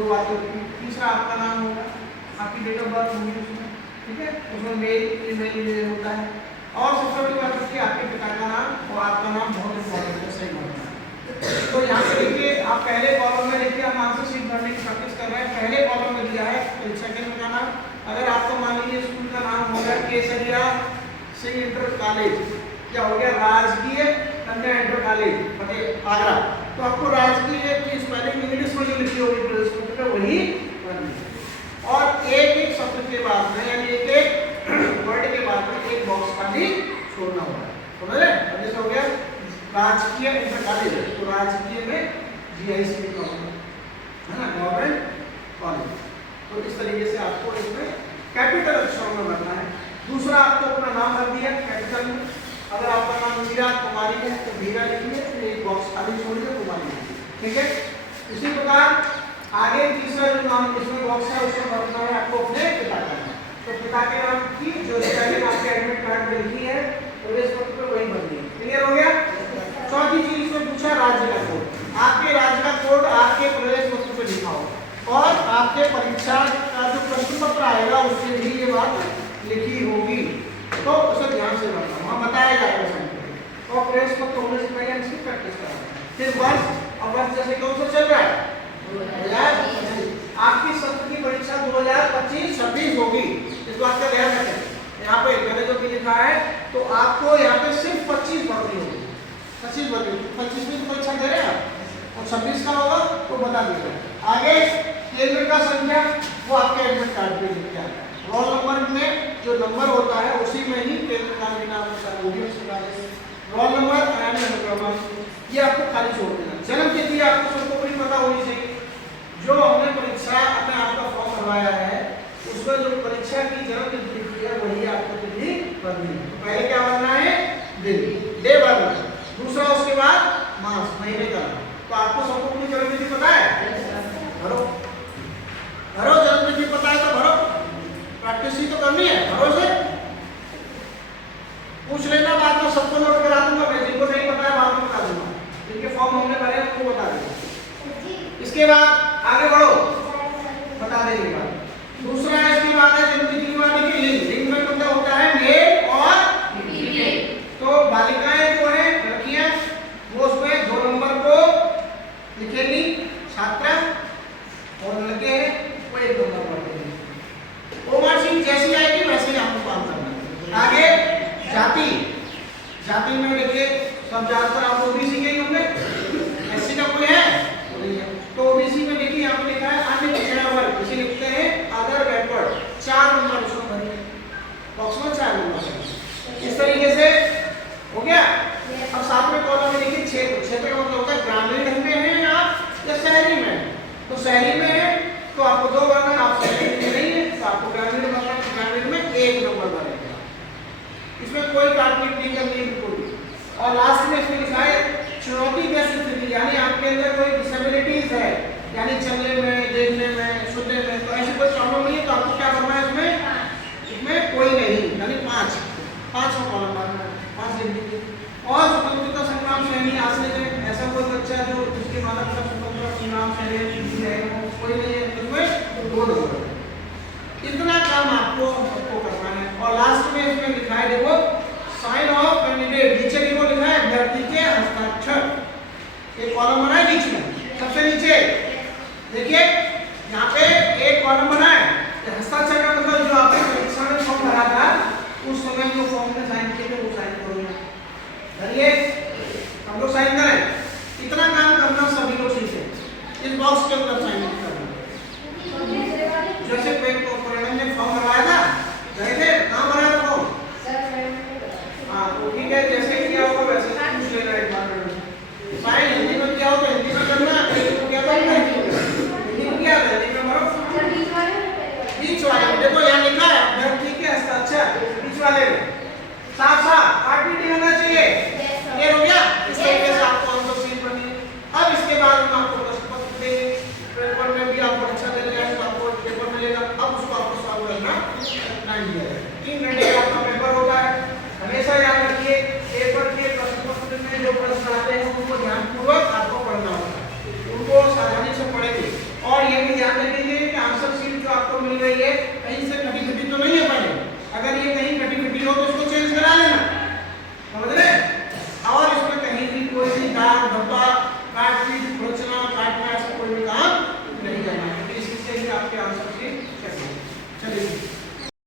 दो बातें होती हैं। तीसरा आपका नाम होगा, आपकी डेट ऑफ बर्थ होगी उसमें, ठीक है, उसमें मेल फीमेल होता है। और सबसे बड़ी बात होती है आपके पिता का नाम और आपका नाम बहुत इंपॉर्टेंट है, सही बात है। तो यहाँ पे देखिए आप पहले कॉलम में देखिए हम आंसर शीट भरने की प्रैक्टिस कर रहे हैं। पहले कॉलम में दिया है परीक्षा केंद्र का नाम। अगर आपको मान लीजिए स्कूल का नाम हो गया केसरिया सिंह इंटर कॉलेज, क्या हो गया राजकीय कन्या इंटर कॉलेज फतेह आगरा, तो आपको राजकीय की स्पेलिंग इंग्लिश में जो लिखी होगी प्रवेश पत्र पे वही भरनी है। और एक एक शब्द के बाद में यानी एक एक वर्ड के बाद में एक बॉक्स खाली छोड़ना होगा, समझ रहे? जैसे हो गया राजकीय इंटर कॉलेज, तो राजकीय में जीआईसी है ना, गवर्नमेंट कॉलेज। तो इस तरीके से आपको इसमें कैपिटल अक्षरों में भरना है। दूसरा आपको अपना नाम भर दिया कैपिटल में। अगर आपका नाम मीरा कुमारी है तो मीरा लिखिए, फिर एक बॉक्स खाली छोड़िए कुमारी, ठीक है। इसी प्रकार आगे तीसरा जो नाम इसमें बॉक्स है उसमें भरना है आपको अपने पिता का नाम। तो पिता के नाम की जो स्पेलिंग आपके एडमिट कार्ड में लिखी है प्रवेश पत्र पे वही भरनी है। क्लियर हो गया? चौथी चीज इसमें पूछा राज्य का कोड। आपके राज्य का कोड आपके प्रवेश पत्र पे लिखा हो और आपके परीक्षा का जो प्रश्न पत्र आएगा उसमें भी ये बात लिखी होगी, तो उसे ध्यान से भरना, वहाँ बताया जाएगा। और प्रवेश पत्र होने से पहले इसकी प्रैक्टिस कराना। फिर वर्ष, और वर्ष जैसे कौन सा चल रहा है 2025, आपकी सत्र की परीक्षा 2025-26 होगी, इस बात का ध्यान रखें। यहाँ पे मैंने जो भी लिखा है तो आपको यहाँ पे सिर्फ 25 भरनी होगी, 25 भरनी, 25 की परीक्षा दे रहे हैं आप और 26 का होगा तो बता दीजिएगा। आगे केंद्र का संख्या वो आपके एडमिट कार्ड पे लिख के आता है। रोल नंबर में जो नंबर होता है उसी में ही केंद्र का भी नाम होता है, वो भी उसके बाद रोल नंबर और अनुक्रमांक ये आपको खाली छोड़ देना। जन्म तिथि आपको सबको पूरी पता होनी चाहिए। जो हमने परीक्षा अपने आप का फॉर्म भरवाया है उसमें जो परीक्षा की जन्म तिथि है वही आपको तिथि भरनी है। तो पहले क्या भरना है? दिन, डे भरना। दूसरा उसके बाद मास, महीने का। तो आपको सबको पूरी जन्म तिथि पता है? भरो भरो, जन्म तिथि पता है तो भरो, प्रैक्टिस ही तो करनी है, भरो से पूछ लेना, बाद में सबको नोट करा दूंगा मैं, जिनको नहीं पता है बाद में बता दूंगा, जिनके फॉर्म हमने भरे हैं उनको बता दूंगा। इसके बाद आगे बढ़ो, बता देंगे बात। दूसरा इसके बाद है जन्म तिथि के बाद देखिए लिंग, लिंग में मतलब होता है मेल और फीमेल। तो बालिकाएं जो है लड़कियां वो उसमें 2 नंबर को लिखेंगी छात्रा, और लड़के हैं वो 1 नंबर पर लिखेंगे। ओवरसीज जैसी आएगी वैसे ही आपको काम करना है। आगे जाति, जाति में देखिए सब ज्यादातर आप ओबीसी के ही होंगे, एससी का कोई है तो ओबीसी में देखिए यहाँ पे लिखा है अन्य पिछड़ा वर्ग, इसे लिखते हैं अदर बैकवर्ड, 4 नंबर उसमें भरिए, बॉक्स में 4 नंबर। इस तरीके से हो गया। अब साथ में कॉलम में देखिए क्षेत्र, क्षेत्र का मतलब होता है ग्रामीण में है आप या शहरी में। तो शहरी में है तो आपको 2 भरना, आप शहरी में नहीं है तो आपको ग्रामीण भरना, ग्रामीण में 1 नंबर भरेगा। इसमें कोई काटपीट नहीं करनी है बिल्कुल। और लास्ट में इसमें लिखा है चुनौती की स्थिति, यानी आपके अंदर कोई डिसेबिलिटीज है, यानी चलने में, देखने में, सुनने में, तो ऐसी कोई प्रॉब्लम नहीं है तो आपको क्या करना है इसमें? इसमें कोई नहीं, यानी 5 कॉलम भरना है, 5 लिख। और स्वतंत्रता संग्राम सेनानी आश्रित है, ऐसा कोई बच्चा जो जिसके माता पिता स्वतंत्रता संग्राम सेनानी है कोई नहीं है, इसमें 2 नंबर। इतना काम आपको करना है। और लास्ट में इसमें लिखा है देखो साइन ऑफ कैंडिडेट, नीचे देखो लिखा है अभ्यर्थी के हस्ताक्षर। एक कॉलम बना है बीच में, सबसे नीचे देखिए यहाँ पे एक कॉलम बना है, हस्ताक्षर का मतलब जो आपने परीक्षा में फॉर्म भरा था उस समय जो फॉर्म में साइन किए थे वो साइन करोगे। करिए, हम लोग साइन करें। इतना काम करना सभी लोग सीखे। इस बॉक्स के अंदर साइन करना। जैसे पेन को परिणाम ने फॉर्म भरवाया था, गए थे कहाँ भराया था फॉर्म? हाँ तो ठीक है, जैसे किया होगा वैसे पूछ लेना एक बार। साइन हिंदी में क्या हो तो हिंदी में करना, इंग्लिश में क्या करना है हिंदी में, क्या है हिंदी में भरो। बीच वाले में देखो यहाँ लिखा है अभ्यर्थी के हस्ताक्षर, बीच वाले में साफ साफ काटपीट होना चाहिए। ये हो गया। इस तरीके से आपको आंसर शीट बनी। अब इसके बाद हम आपको प्रश्न पत्र देंगे, पेपर में भी आप परीक्षा देने जाएंगे तो आपको पेपर मिलेगा। अब उसको आपको सॉल्व करना 3 घंटे का आपका पेपर होता है। हमेशा याद रखिए पेपर के प्रश्न पत्र में जो प्रश्न आते हैं उनको ध्यानपूर्वक आपको पढ़ना होता है, उनको सावधानी से पढ़ेंगे। और और ये भी ध्यान रखिए कि आंसर शीट जो आपको मिल रही है कहीं से कटी-फटी तो नहीं है पहले। अगर ये कहीं कटी-फटी हो तो उसको चेंज करा लेना।